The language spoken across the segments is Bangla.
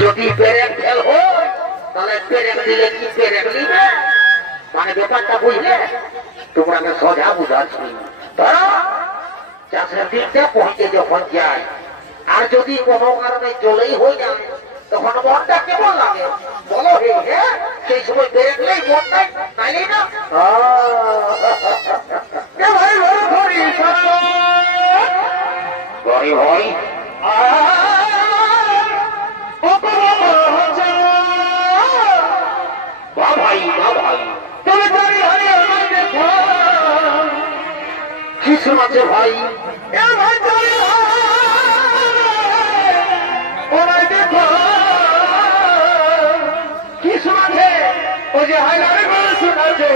যদি পেরেক ফেল হয় তাহলে পেরেক দিলে কি পেরেক দিবে মানে ব্যাপারটা বুঝলে তোমরা আমি সোজা বুঝাচ্ছি ধরো চাষের দিকটা পৌঁছে যখন যায় আর যদি কোনো কারণে জলেই হয়ে যায় তখন মনটা কেমন লাগে বলো হে সেই সময় পেরেক নেই মন নাই নাইলেই না ভাই কিছু আছে ভাই কিছু আছে ও যে শোনাছে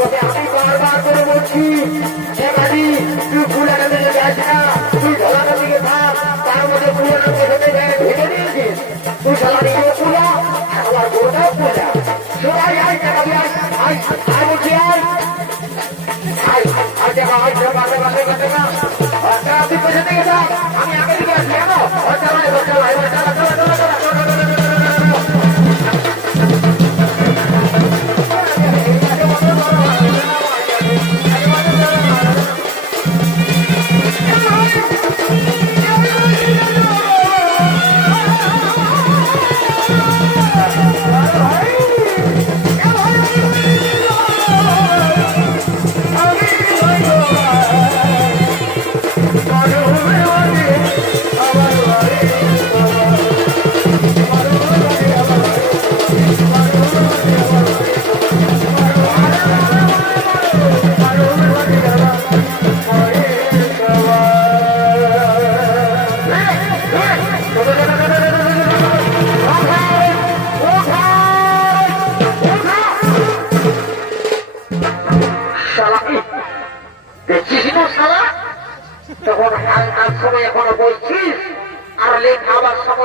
আছে আমি বারবার করে বলছি তুই ফুলাটা দিকে যাস না তুই ঢোলাটা দিকে থাক তার মধ্যে ফুলাটা ভেঙে দিয়েছিস তুই সালা দিকে ফুলা আমার গোটাও ফুলা সবাই আয় টাকা দিয়ে আয় আয় বলছি আয় আয় আর টাকা আয় টাকা তুই পেছন দিকে থাক আমি আগে দিকে আসি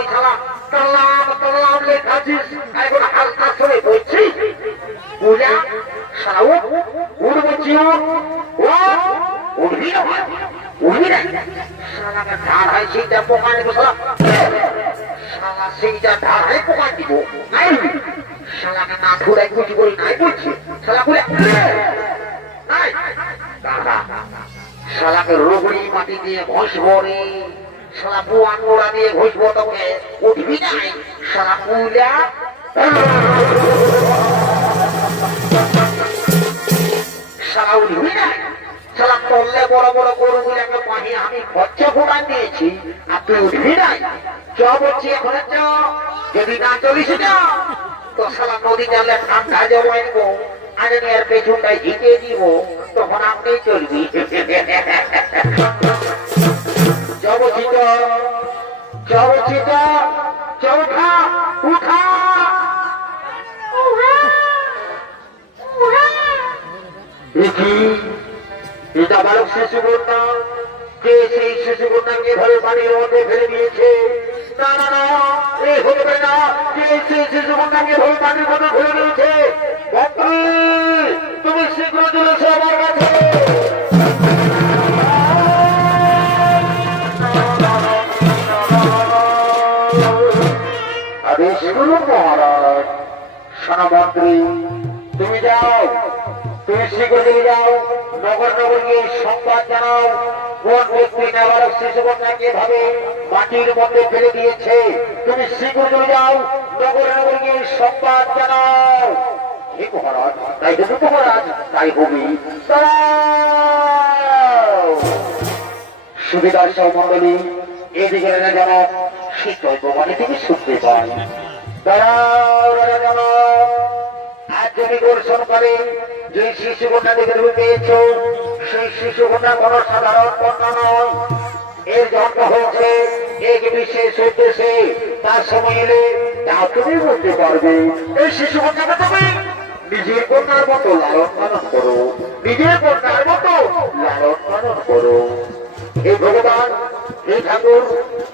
ছাড়া কাল্লাম লেখাছিস এখন হালকা শুনে বলছি পূজা সারা উঠ বলছি উঠবি না উঠবি না শালাকে ধার হয় সেইটা পোকা নিব শালা সেইটা ধার হয় পোকা দিব নাই শালাকে না ঘুরাই কুচি করি নাই বলছি শালা ঘুরে নাই শালাকে রুগড়ি মাটি দিয়ে ঘষবো রে শালা পুয়ান গোড়া দিয়ে ঘষবো তোকে উঠবি নাই শালা পুলা শালা উঠবি নাই শালা করলে বড় বড় গরুগুলোকে পানি আমি খরচা ফোটান দিয়েছি আর তুই উঠবি নাই চ বলছি এখন চ যদি না চলিস তো শালা নদী জানলে ঠান্ডা জমাই দিব আর এর পেছনটায় ঝিঁকে দিব তখন আপনি চলবি এটা বালক শিশু কন্যা কে সেই শিশু কন্যাকে ভাবে পানির মধ্যে ফেলে দিয়েছে না না না এ হতে না কে সেই শিশু কন্যাকে ভাবে পানির মধ্যে ফেলে দিয়েছে তুমি শীঘ্র চলেছো আমার কাছে আদেশ করুন মহারাজ সেনামন্ত্রী তুমি যাও তুমি শীঘ্র চলে যাও নগর নগর গিয়ে সংবাদ জানাও কোন ব্যক্তি নাবালক শিশু কন্যাকে ভাবে মাটির মধ্যে ফেলে দিয়েছে তুমি শীঘ্র চলে যাও নগর নগর গিয়ে সংবাদ জানাও ঠিক মহারাজ তাই হবে মহারাজ তাই হবে সুবিধার সহমন্ডলী এদিকে রাজা জনক শীতল প্রমাণে থেকে শুনতে পাই দাঁড়াও রাজা জনক আজ যদি দর্শন করে যে শিশু কন্যা দেখে পেয়েছ সেই শিশু কন্যা কোন সাধারণ কন্যা নয় এর জন্ম হয়েছে এক বিশেষ উদ্দেশ্যে তার সময় এলে তা তুমি বলতে পারবে এই শিশু কন্যাকে তুমি নিজের কন্যার মতো লালন পালন করো নিজের কন্যার মতো লালন পালন করো হে ভগবান হে ঠাকুর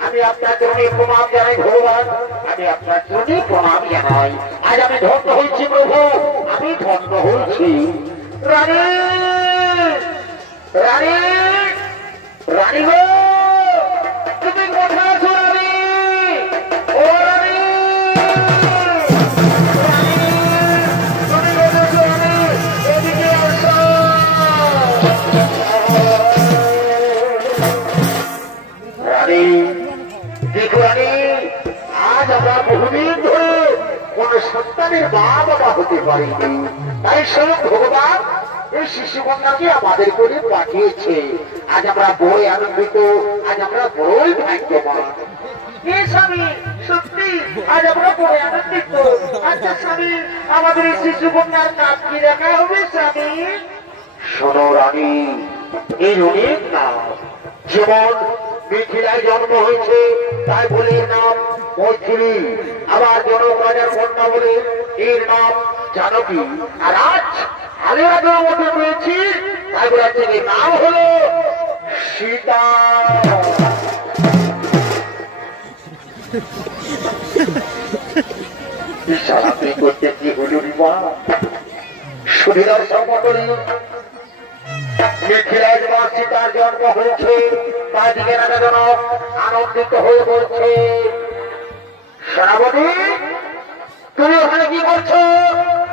আমি আপনার জন্য প্রণাম জানাই ভগবান আমি আপনার জন্য প্রণাম জানাই আজ আমি ধন্য হয়েছি প্রভু আমি ধন্য হয়েছি রানী রানী রানী গো তুমি কোথায় আছো রানী ও রানী আজ আমরা বহুদিন ধরে কোন সন্তানের মা বাবা হতে পারিনি তাই স্বয়ং ভগবান এই শিশু কন্যাকে আমাদের করে পাঠিয়েছে আজ আমরা বড়ই আনন্দিত আজ আমরা বড়ই ভাগ্যবান স্বামী সত্যি আজ আমরা বড় আনন্দিত আচ্ছা স্বামী আমাদের এই শিশু কন্যার নাম কি রাখা হবে স্বামী শোনো রানী এই অনেক নাম যেমন মিথিলায় জন্ম হয়েছে তাই বলে এর নাম মৈথিলী আবার জনক রাজার কন্যা বলে এর নাম জানকী আর আজ আলিয়াদের মধ্যে পেয়েছি তাই বলে থেকে নাম হলো সীতা তুই করতে কি হল রিমা সুবিধার সংগঠনী মিথিলায় মা সীতার জন্ম হয়েছে তাই দিকে রাজা জনক আনন্দিত হয়ে বলছে সেনাপতি তুমি ওখানে কি করছো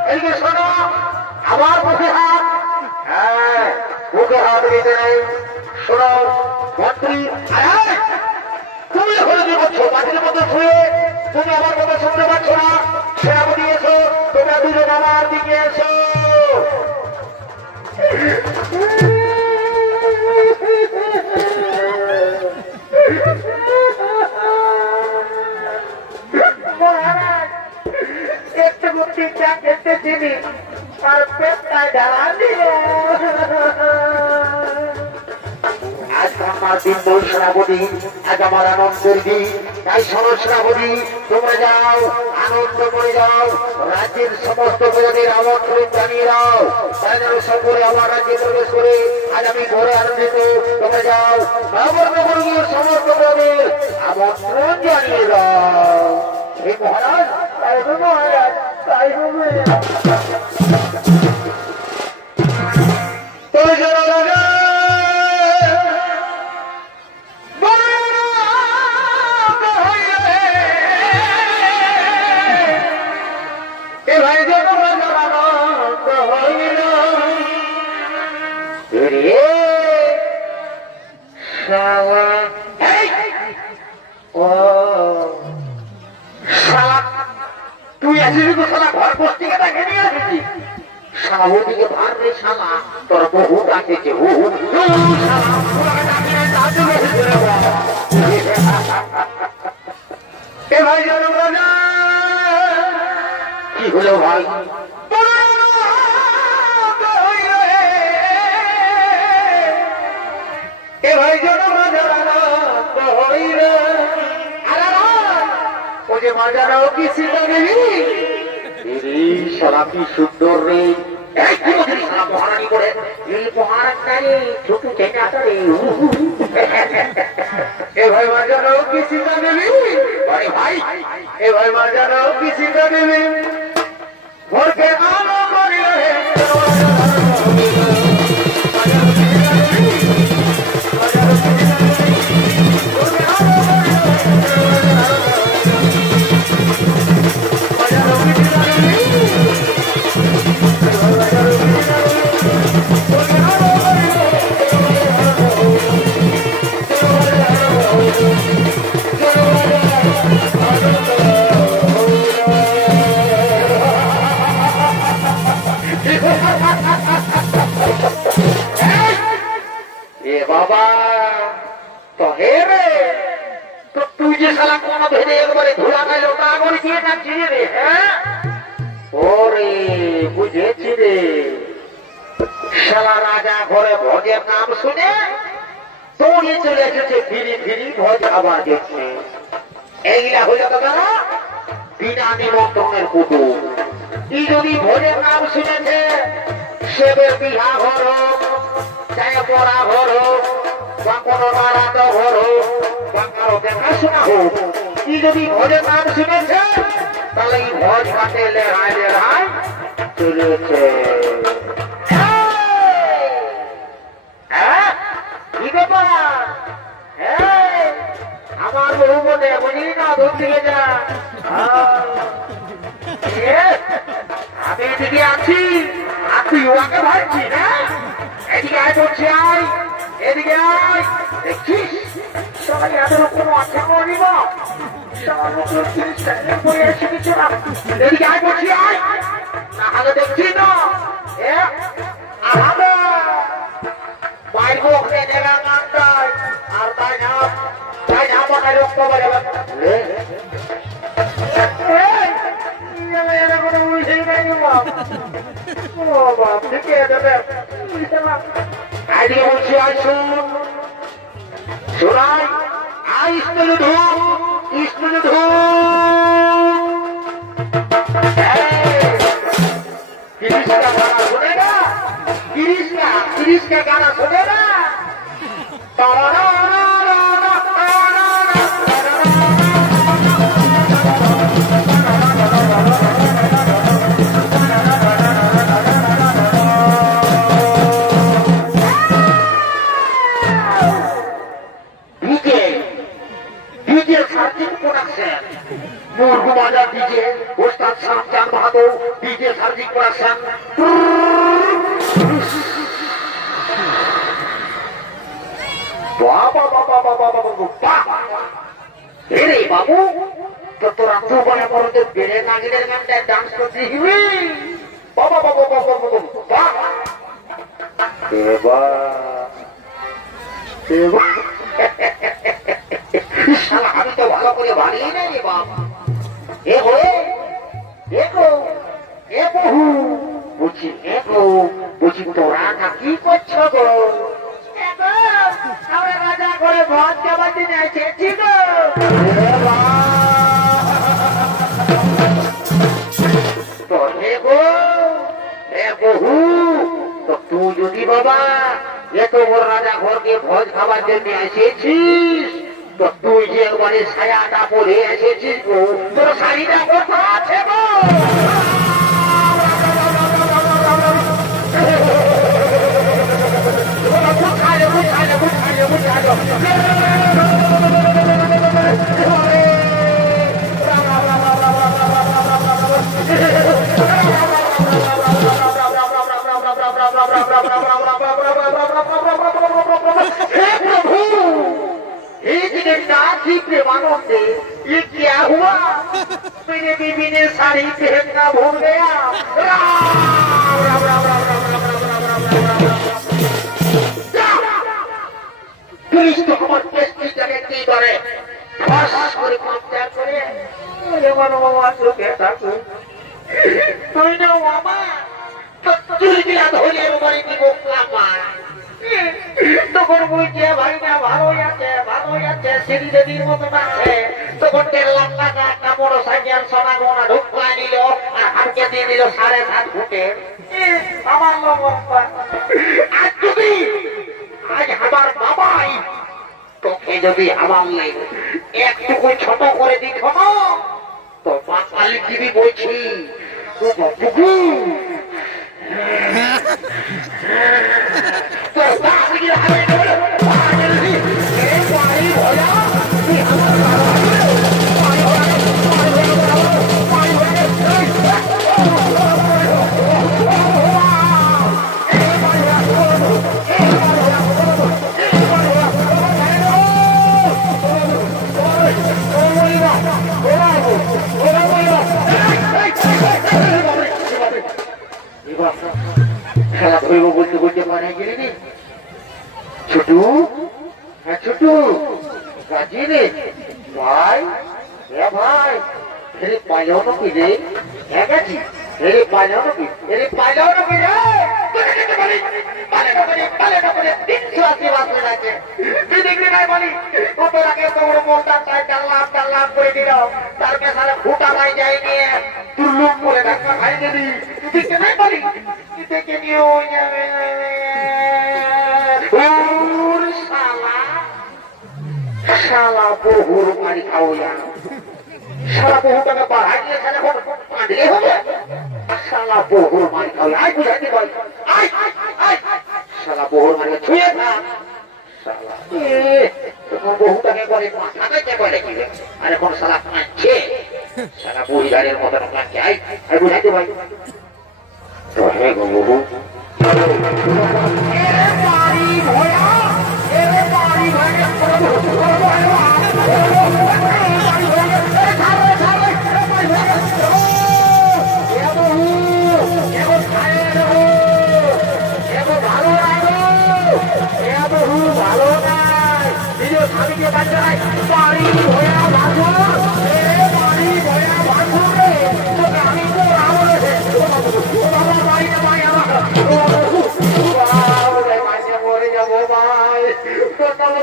এইদিকে শোনো আমার মুখে হাত হ্যাঁ মুখে হাত দিতে নেই শোনো মন্ত্রী তুমি ওখানে কি করছো মাটির মধ্যে শুয়ে তুমি আমার কথা শুনতে পাচ্ছ না সেনাপতি এসো তোমরা দুজন আমার দিকে এসো মহারাজ একটু মুক্তি চা খেতে চিনি আর পেটটা জ্বালা দিল আজ আমার দিন বই সেনাপতি আজ আমার আনন্দের দিন তাই সনসরাবধি তোমরা যাও, আনন্দ করে যাও, রাজ্যের সমস্ত প্রজাদের আমন্ত্রণ জানিয়ে দাও, তাই যেন সকলে আমার রাজ্যে প্রবেশ করে আজ আমি ঘরে আনন্দিত। তোমরা যাও, নগরীয় সমস্ত প্রজাদের আমন্ত্রণ জানিয়ে দাও। হে মহারাজ, তাই হবে মহারাজ, তাই হবে। তুই আসিস তো শালা ঘর বসতে দেখে নিয়ে আসিস শালা ওদিকে ভার রে শালা তোর বহু ডাকেছে ভাই জানো রাজা কি হলো ভাই এ ভাই জানো রাজা ও যে মাজারাও কি সীতা দেবী শালা কি সুন্দর রে মহারানী করে এই মহারানী ছোট চেনে আসে এ ভাই মাজারাও কি সীতা দেবী আরে ভাই এ ভাই মাজারাও কি সীতা দেবী ভোরকে আলো করিলে বাবা তো হে রে তো তুই যে শালা কোন ভেদে একবারে ধুলা গেল তা করে দিয়ে নাচছিস রে হ্যাঁ ওরে বুঝেছি রে শালা রাজা ঘরে ভোজের নাম শুনে দৌড়ে চলে এসেছে ফিরি ফিরি ভোজ খাবার দেখছে এইগুলা হয়ে যেত না বিনা নিমন্ত্রণের কুটুম ই যদি ভোজের নাম শুনেছে সেবের বিহা ঘর হোক চাই পড়া ঘর হোক বা কোনো মারাত ঘর হোক বা কারো দেখাশোনা হোক ই যদি ভোজের নাম শুনেছে তাহলে এই ভোজ কাটে লেহায় লেহায় চলেছে কি ব্যাপার আমার বহু মনে বুঝলি না দূর দিকে যা আমি এদিকে আছি আর তুই ওকে ভাবছি না এদিকে আয় করছি আয় এদিকে আয় দেখছিস সবাই এদের কোনো আছে নিব এদিকে আয় করছি আয় না হলে দেখছি না মায়ের মুখ দেখা গানটায় আর তাই না মনে রক্ত বেড়ে আজকে বলছি আসুন শোনাই আইসতে ধূপ ইস্তে ধূপ गिरीश का गाना सुने ना मुर्गू बाजार डीजे उस्ताद शामजान बहादुर डीजे सार्जिक प्रोडक्शन बाबू तो तोरा तू बने करो तो बेरे नागिनेर गानটা ডান্স করতে হিবি বাবা বাবা বাবা বাবা দেবা দেবা শালা আমি তো ভালো করে বানিয়ে নাই রে বাবা এ হয়ে দেখো এ বহু বুঝি তোরা না কি করছো গো আমরা রাজা করে ভাত খাবার দিনে এসেছি গো। তো হে গো, হে বহু, তো তুই যদি বাবা এত বড় রাজা ঘরকে ভোজ খাবার জন্য এসেছিস, তো তুই যে একবারে ছায়াটা পরে এসেছিস গো, তোর শাড়িটা কোথা আছে গো? ये क्या हुआ? मेरे बीबी ने साड़ी पहनना भूल गया। पुलिस तो हमारे केस की जगह की करे फांस করে কবজা করে আমার বাবা চোখে থাকো তুই না বাবা তো চুরি দিলা ধরে বাড়ি কি গোকলামা তখন বুঝছে ভাই না ভালোই আছে সিঁড়ি দেবীর মতো আছে তখন দেখলাম না একটা মোটর সাইকেল সোনা গোনা ঢুকাই নিল আর হাতকে দিয়ে দিল 7.5 ফুটে আমার বাবা আজ আমার বাবাই তোকে যদি আমার নাই একটুকু ছোট করে দিত না তো বাঙালি দিবি বলছি খেলা ধরব বলতে বলতে মানে গেলি ছোটু হ্যাঁ ছোটু রাজি রে ভাই ভাই রে পাইলাও নাকি রে হ্যাঁ গেছি রে পাইলাও নাকি রে পাইলাও নাকি রে তার পেছনে ফুটা মাই যায়নি তুর লোক করে ধাক্কা খাই দিবি দেখতে নাই বলি দেখে নিয়ে যাবে শালা বহুর মারি খাও শালা বহু টাকা বাড়াই দিয়ে কাঁদলে হবে শালা বহুর মারি খাও আয় বুঝাইতে পারি শালা বহুর মারি ছুঁয়ে থাক শালা বহুটাকে করে মাথাকে করে কি আর এখন শালা কাঁদছে শালা বুড়িদারের মতন কাঁদছে আয় বুঝাইতে পারি তো হে গো বহু ভালো নাই নিজের স্বামীকে বাঁচায় বাড়ি ভয়া ভাঙো বাড়ি ভয়া ভাঙো রে তোকে আমি মরে যাবো ভাই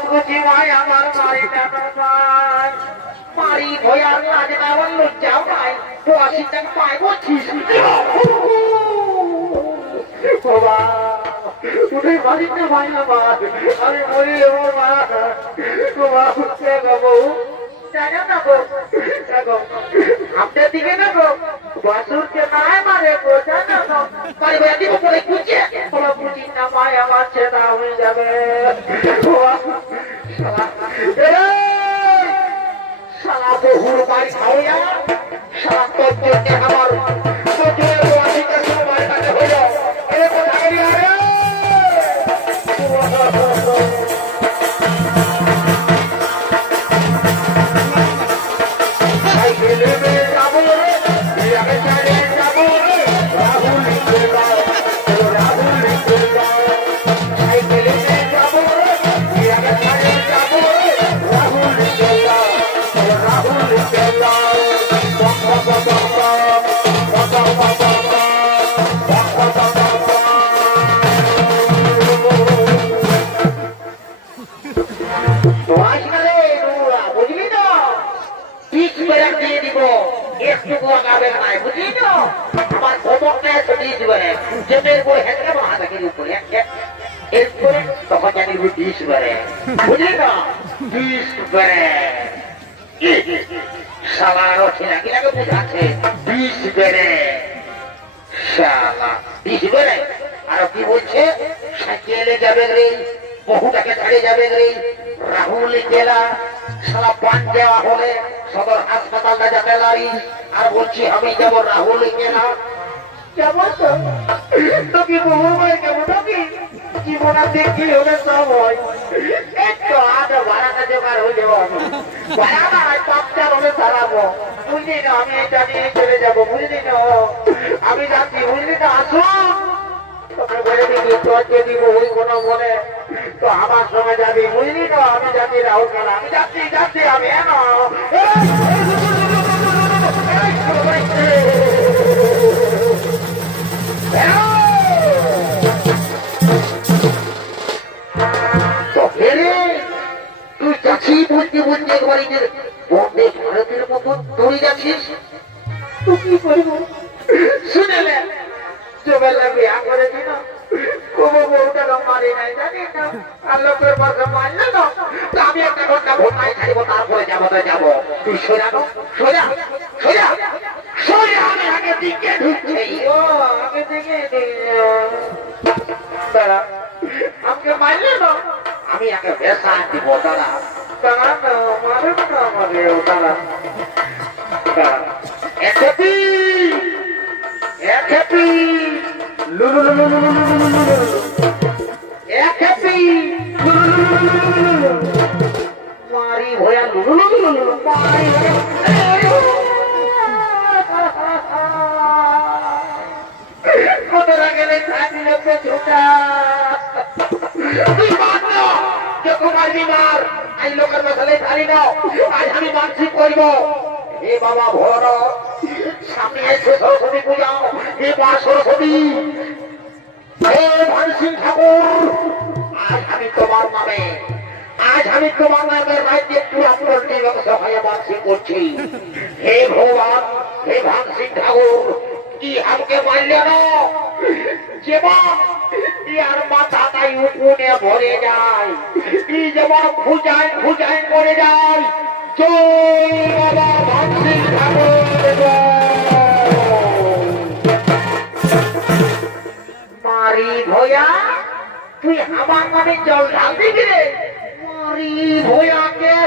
বুঝি ভাই আমার বাড়িটা ভাই বাড়ি ভয়ার কাজ না আমার লজ্জাও নাই বসিটা পাই বলছিস বাবা উঠে বাড়িতে ভাই আমার আমি মরে যাবো মা তোমার উঠতে যাবো জানো না গো আপনার দিকে না গো বাসুরকে নাই মারে গো জানো না বাড়ি ভয়া দিব পরে খুঁজছে বলো বুঝি না ভাই আমার ছেড়া হয়ে যাবে শালা বহুর বাড়ি খাওয়া শালা তোর জন্য আমার দিয়ে দিব একটু লাগাবে না বুঝিনি আমার খবরটা ছড়িয়ে দিবে যে মেয়ের বই হেঁটে হাতাকে উপরে এরপরে তখন জানি ডিশ বেড়ে বুঝলি না ডিশ বেড়ে শালারও ছেলেকে বুঝাচ্ছে ডিশ বেড়ে শালা ডিশ বেড়ে আর কি বলছে সাইকেলে যাবে রে বহুটাকে ছাড়ে যাবে রে রাহুল গেলা সালা পান দেওয়া হলে সদর হাসপাতালটা যাবে লারি আর বলছি আমি যাবো রাহুল গেলা যাবো তো তোকে বহু ভাই যাবো তোকে জীবনা দেখি হলে সব হয় একটু আধা ভাড়াটা জোগাড় হয়ে যাবো ভাড়া না পাপচার হলে সারাবো বুঝলি না আমি এটা নিয়ে চলে যাবো বুঝলি না আমি যাচ্ছি বুঝলি না আসুন তোকে বলে দিবি তোর যদি ওই কোনো মনে তো আমার সঙ্গে যাবি বুঝলি না আমি যাচ্ছি রাহুল খেলা আমি যাচ্ছি আমি তুই যাচ্ছি বুঝতে বুঝতে একবার বন্দে ভারতের মতন দৌড়ে যাচ্ছিস তুই কি করবো শুনেলে জোবেলা বিয়া করেছি না কোনো বউটা মারি নাই জানি না আর লোকের পাশে মারলে না আমি একটা ঘন্টা ভোটাই ছাড়বো তারপরে যাবো তো যাবো তুই সোজা আমি আগে দিকে ঢুকছি আগে দিকে দাঁড়া আমাকে মারলে না আমি আগে ভেসা দিব দাঁড়া দাঁড়া না মারে না আমাকে দাঁড়া মারি ভয়া কতটা গেলে খাটি লোকে ছোটা মার আই লোকের মশালে ছাড়ি নাও আজ আমি মানসিক করব হে বাবা ভোর সামনে এসে সরস্বতী পূজাও হে মা সরস্বতী হে ভানসিং ঠাকুর আজ আমি তোমার নামের রাজ্যে পুরা পুরোটি ব্যবসা হয়ে মানসিক করছি হে ভগবান হে ভানসিং ঠাকুর কি আমাকে মারলে না যেমন ইয়ার মাথাটাই উকুনে ভরে যায় কি যেমন খুঁজায় মরে যায় জয় বাবা ভানসিং ঠাকুর মারি ভয়া তুই আমার নামে জল ঢাল দিবি রে মারি ভয়াকে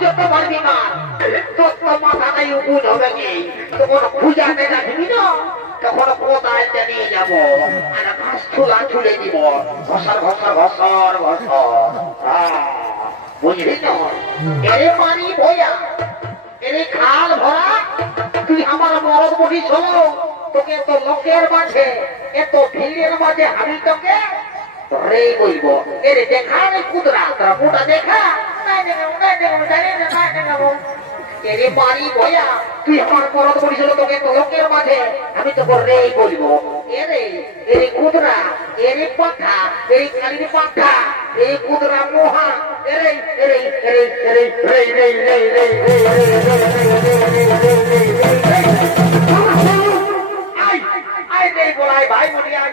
যত পারবি না তত মাথাটাই উকুন হবে কি তখন খুঁজাতে রাখবি না তখন কোথায় নিয়ে যাবো আর ঘাস ছুলে দিব ঘসর বুঝলি না এরে পানি ভয়া এরে খাল ভরা তুই আমার মরদ বলিস হলো তোকে এত লোকের মাঝে এত ভিড়ের মাঝে আমি তোকে রে বলবো এরে দেখা রে কুদরা তোরা মোটা দেখা এরে পানি ভয়া তুই আমার মরদ বলিস হলো তোকে এত লোকের মাঝে আমি তোকে রে বলবো এরে কুদরা এরে পাখা এরে খালির পাখা এই কুদরা মোহা এরে ভাই মনে আয়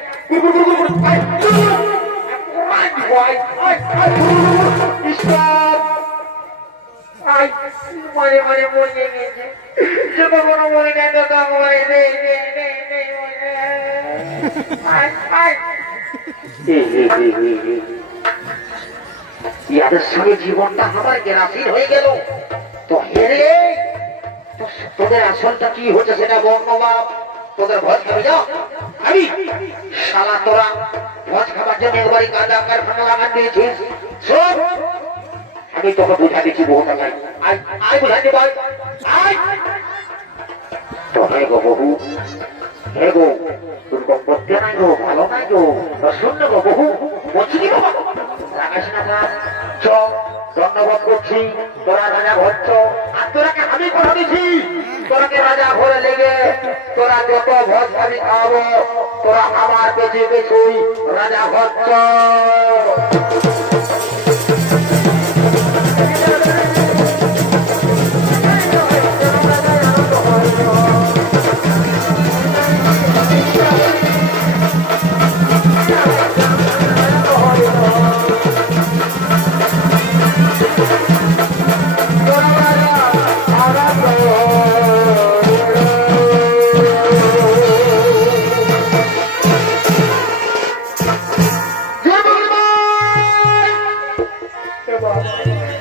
মরে মরে গেছে যত কোনো মনে নেই তো ইয়াদের সঙ্গে জীবনটা আমার গ্রাসীর হয়ে গেল তো হেরে তোদের আসলটা কি হচ্ছে সেটা বর্ণবাব তোদের ভোজ খাবি যাও আমি শালা তোরা ভোজ খাবার জন্য একবারই কাদা কারখানা লাগান দিয়েছিস শোন আমি তোকে বুঝা দিচ্ছি বহু টাকায় আয় বুঝা দি ভাই আয় তো হে গো বহু হে গো দুর্গম করতে নাই গো ভালো নাই গো শূন্য গো বহু বলছি কি বাবা রাখাস না চ ধন্যবাদ করছি তোরা রাজা ঘরছ আর তোরাকে আমি কথা দিছি তোরাকে রাজা ঘরে লেগে তোরা যত ভোজ খাবি খাওয়াবো তোরা আমার পেছু রাজা ঘরছ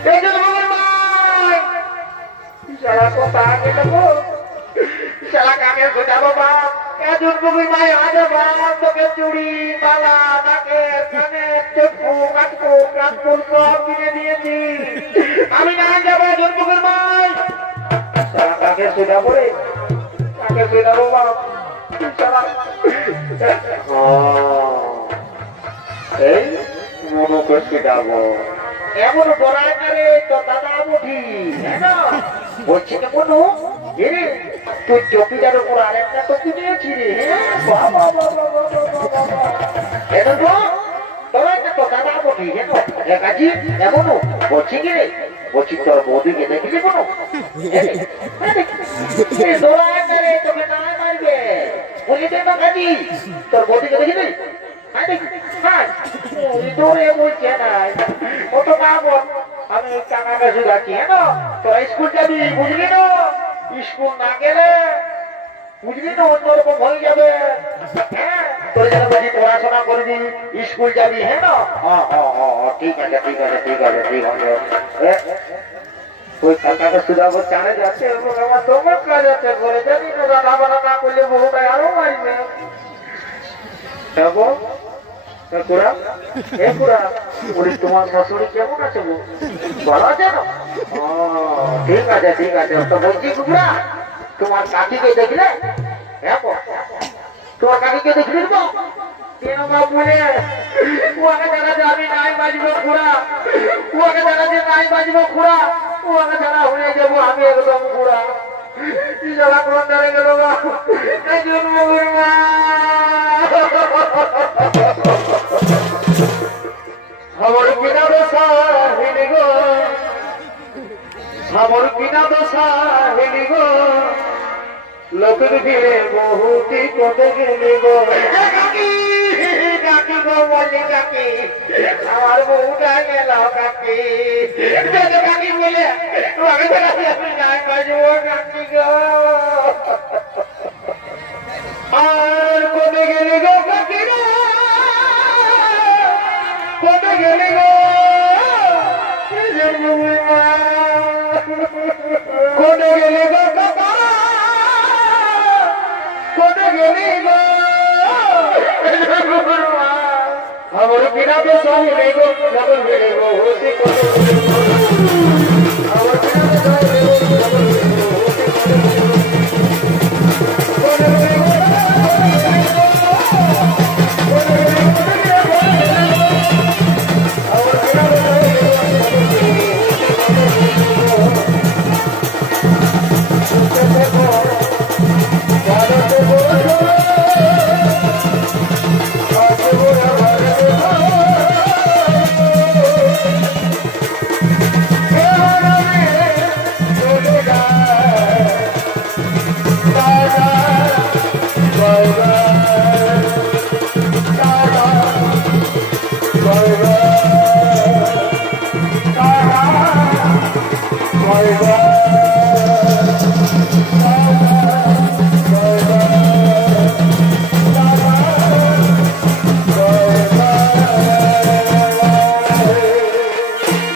এই যে তোমার ভাই শালা কথা আগে দেবো শালা কাকে সোজাবো বাপ এজন কবির ভাই আজ বাপ তোকে চুড়ি মালা নাকে কানে চক্ষু কাটকু কাটকুল সব কিনে দিয়েছি আমি না যাবো এজন কবির ভাই শালা কাকে সোজাবো রে কাকে সোজাবো বাপ শালা এই মনোকে সোজাবো এমন বড়ায় না রে তো দাদা মুঠি বলছি কে মনু তুই চকিদার উপর আরেকটা টপি নিয়েছি রে দাদা মুঠি কাজী এমন বলছি কি রে বলছি তোর বৌদিকে দেখেছি কোনো দৌড়ায় না রে তোকে না মারবে বলি দে না কাজী তোর বৌদিকে দেখেছি বলছে না ও তো মা বল আমি কাকাকে শুধাচ্ছি হ্যাঁ তোরা স্কুল যাবি বুঝলি না স্কুল না গেলে বুঝলি না অন্যরকম হয়ে যাবে হ্যাঁ তোর যেন বলছি পড়াশোনা করবি স্কুল যাবি হ্যাঁ না ঠিক আছে ঠিক আছে ঠিক আছে ঠিক আছে ওই কাকাকে শুধাবো জানে যাচ্ছে এবং আমার তোমার কাজ আছে করে জানি না রান্না বান্না না করলে বহুটাই আরো মারবে দেখো তোমার শাশুড়ি কেমন আছে ভালো আছে না ঠিক আছে ঠিক আছে তো বলছি কুকুরা তোমার কাকিকে দেখলে তোমার কাকিকে দেখলি তো কেন বলে ওকে জানা যে আমি নাই বাজবো খুড়া ওকে জানা যে নাই বাজবো খুড়া ওকে জানা হয়ে যাবো আমি একদম খুড়া যারা কোন ধরে গেল আমার কিনা দশা হেলি গো আমার কিনা দশা হেলি গো লোকের ভিড়ে বহুতি কোটে গেলি গো কাকি কাকি গো বলি কাকি আমার বউটা গেল কাকি কাকি বলে তোমাকে আমি নাই বাজবো কাকি গো আর কোটে গেলি গো কাকি গো কোটে গেলি গো কোটে গেলি গো কাকা কোটে গেলি গো আমার বিনা তো সঙ্গে গো ডাবল গেলি গো হতে কোটে আমার বিনা তো সঙ্গে গো ডাবল গেলি গো হতে কোটে Bye.